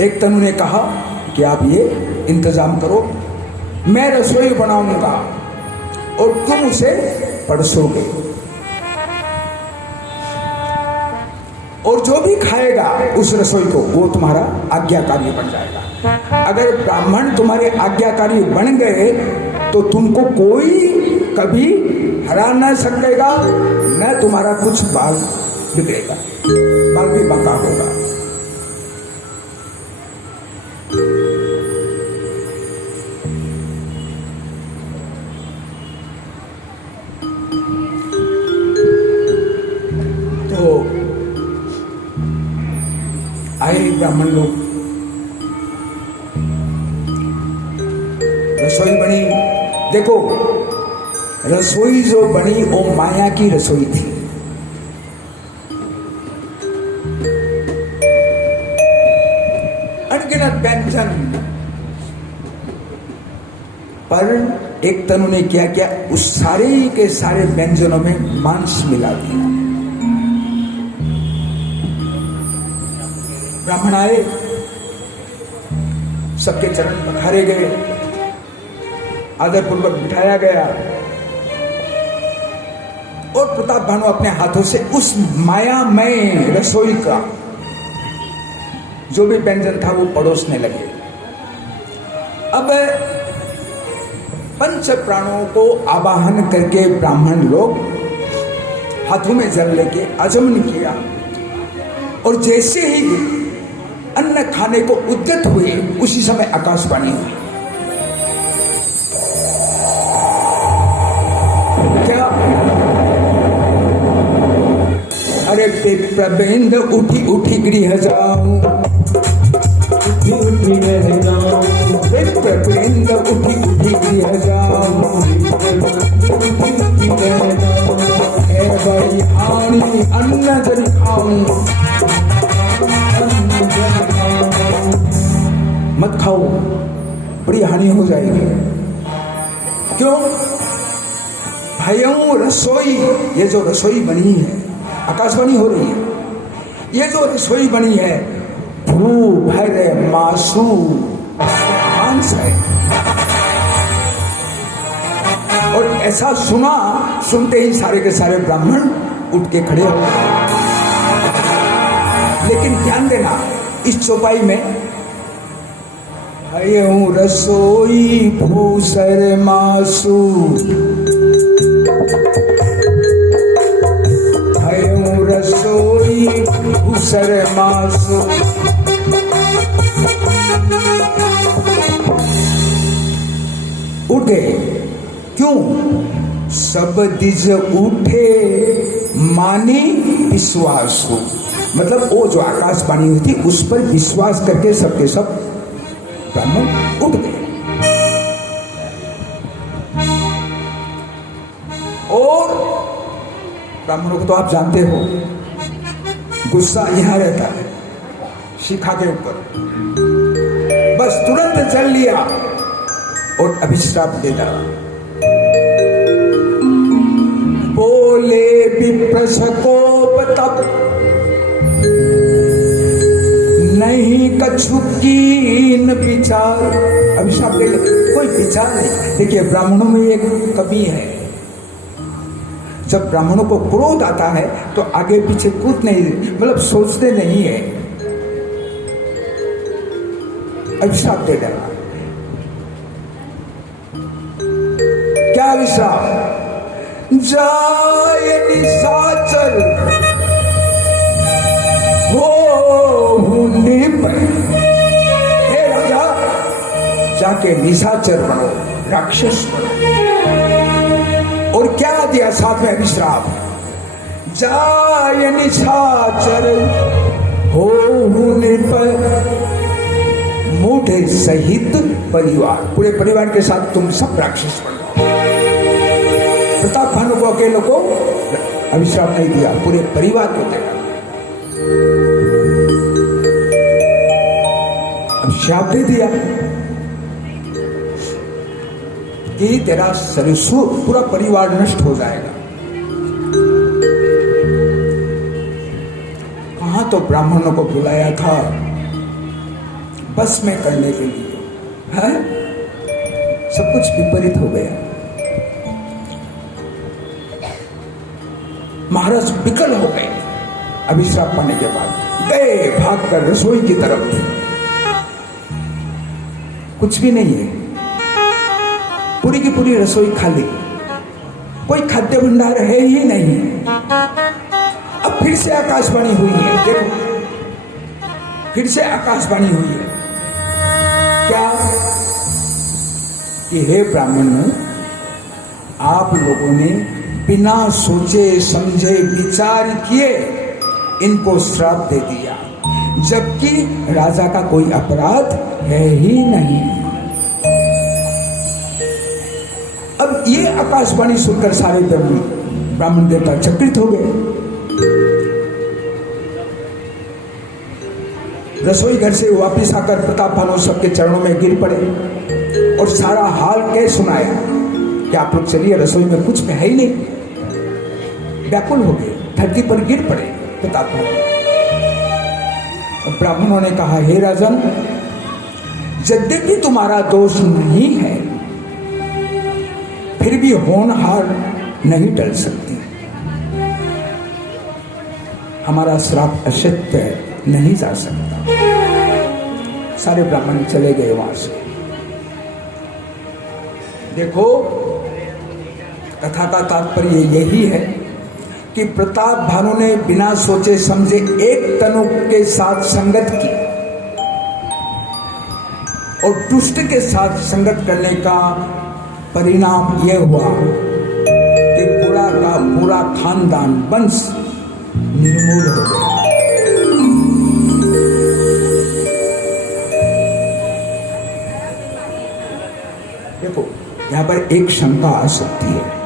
एक तनु ने कहा कि आप ये इंतजाम करो, मैं रसोई बनाऊंगा और तुम उसे परोसोगे, और जो भी खाएगा उस रसोई को वो तुम्हारा आज्ञाकारी बन जाएगा। अगर ब्राह्मण तुम्हारे आज्ञाकारी बन गए तो तुमको कोई कभी हरा न सकेगा, न तुम्हारा कुछ बाल बिगड़ेगा, बाल भी बांका होगा। तो आए ब्राह्मण लोग, रसोई बनी। देखो, रसोई जो बनी वो माया की रसोई थी। अनगिनत व्यंजन, पर एक तनु ने क्या किया, उस सारे के सारे व्यंजनों में मांस मिला दिया। ब्राह्मण आए, सबके चरण पखारे गए, आदरपूर्वक बिठाया गया, और प्रताप भानु अपने हाथों से उस मायामय रसोई का जो भी व्यंजन था वो परोसने लगे। अब पंच प्राणों को आवाहन करके ब्राह्मण लोग हाथों में जल लेके आचमन किया, और जैसे ही अन्न खाने को उद्यत हुए उसी समय आकाशवाणी हुई। क्या? अरे विप्रबिंद उठी उठी गृह जाऊं, विप्रबिंद उठी उठी गृह जाऊं, हे बड़ी हानि अन्न जल खाऊं, मत खाओ, बड़ी हानि हो जाएगी। क्यों? भयऊ रसोई, ये जो रसोई बनी है, आकाशवाणी हो रही है, ये जो रसोई बनी है भू भर मासू मांस है। और ऐसा सुना, सुनते ही सारे के सारे ब्राह्मण उठ के खड़े हो गए। लेकिन ध्यान देना, इस चौपाई में भयऊ रसोई भूसर मासू, भयऊ रसोई भूसर मासू, उठ गए। क्यों? सब दिज उठे माने विश्वासु, मतलब वो जो आकाशवाणी हुई थी उस पर विश्वास करके सबके सब ब्राह्मण उठ गए। और ब्राह्मणों को तो आप जानते हो, गुस्सा यहां रहता है शिखा के ऊपर, बस तुरंत जल लिया और अभिश्राप दे डाला। बोले विप्रशकोप तब नहीं कछु कीन विचार, अभिशाप दे, कोई विचार नहीं। देखिए, ब्राह्मणों में एक कमी है, जब ब्राह्मणों को क्रोध आता है तो आगे पीछे कूद नहीं, मतलब सोचते नहीं है, अभिशाप दे डाला। क्या अभिशाप? जाय निशाचर हो निप, हे राजा जाके निशाचर बनो, राक्षस बनो। और क्या दिया साथ में अभिश्राप? जाय निशाचर हो निप, मूढ़े सहित परिवार, पूरे परिवार के साथ तुम सब राक्षस बन जाओ। प्रताप भानु को अकेले को अभिश्राप नहीं दिया, पूरे परिवार को दिया। अभिशाप दे दिया कि तेरा सरसु पूरा परिवार नष्ट हो जाएगा। कहां तो ब्राह्मणों को बुलाया था, बस में करने के लिए, है सब कुछ विपरीत हो गया। महाराज विकल हो गए अभिश्राप पाने के बाद, गए भागकर रसोई की तरफ। कुछ भी नहीं है, पूरी की पूरी रसोई खाली, कोई खाद्य भंडार है ही नहीं। अब फिर से आकाशवाणी हुई है, देखो फिर से आकाशवाणी हुई है क्या कि हे ब्राह्मण, आप लोगों ने बिना सोचे समझे विचार किए इनको श्राप दे दिया, जबकि राजा का कोई अपराध है ही नहीं। अब ये आकाशवाणी सुनकर सारे ब्राह्मण देवता चकित हो गए। रसोई घर से वापिस आकर प्रताप भानु सबके चरणों में गिर पड़े और सारा हाल कह सुनाया कि आप लोग चलिए, रसोई में कुछ है ही नहीं। व्याकुल हो गए, धरती पर गिर पड़े प्रताप भानु। ब्राह्मणों ने कहा, हे राजन, यद्यपि तुम्हारा दोष नहीं है, फिर भी होनहार नहीं टल सकती। हमारा श्राप असत्य नहीं जा सकता। सारे ब्राह्मण चले गए वहां से। देखो, कथा का तात्पर्य यही है कि प्रताप भानु ने बिना सोचे समझे एक तनु के साथ संगत की और दुष्ट के साथ संगत करने का परिणाम यह हुआ कि पूरा का पूरा खानदान वंश निर्मूल हो गया। देखो, यहां पर एक शंका आ सकती है